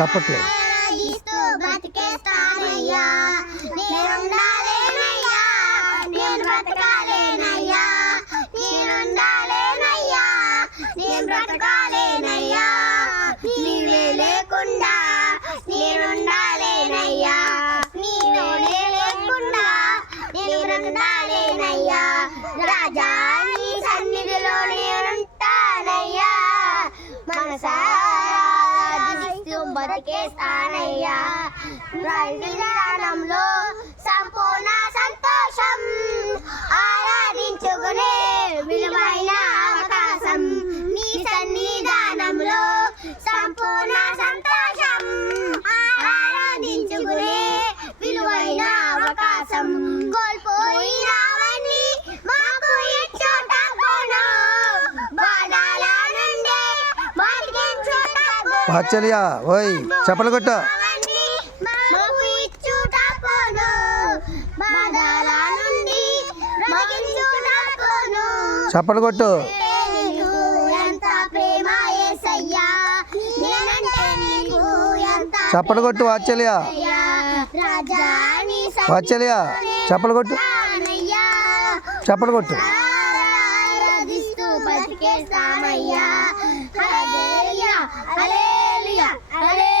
చప్పట్లు. బతికేస్తానయ్యా నేనుండాలేనయ్యా నేను బ్రతకాలేనయ్యా నేనుండాలేనయ్యా నేను బ్రతకాలేనయ్యా నీవే లేకుండా నేనుండాలేనయ్యా నీవే లేకుండా నేను బ్రతకాలేనయ్యా రాజా నీ సన్నిధిలో నేనుంటానయ్యా మనసారా బతికేస్తానయ్యా జ్ఞానంలో సంపూర్ణ సంతోషం ఆరాధించుకునే విలువైన అవకాశం నీ సన్నిధానంలో సంపూర్ణ సంతోషం ఆరాధించుకునే విలువైన అవకాశం కోల్పోయినవన్నీ మాకు ఇచ్చోట కొను బాధల నుండి బతికించుట వాత్సల్య ఓయ్ చప్పలు కొట్టు. చప్పలు కొట్టు. చప్పలు కొట్టు వాత్సల్య. వాత్సల్య చప్పలు కొట్టు. చప్పలు కొట్టు. బతికేస్తామయ్యా హల్లెలూయా హల్లెలూయా హల్లెలూయా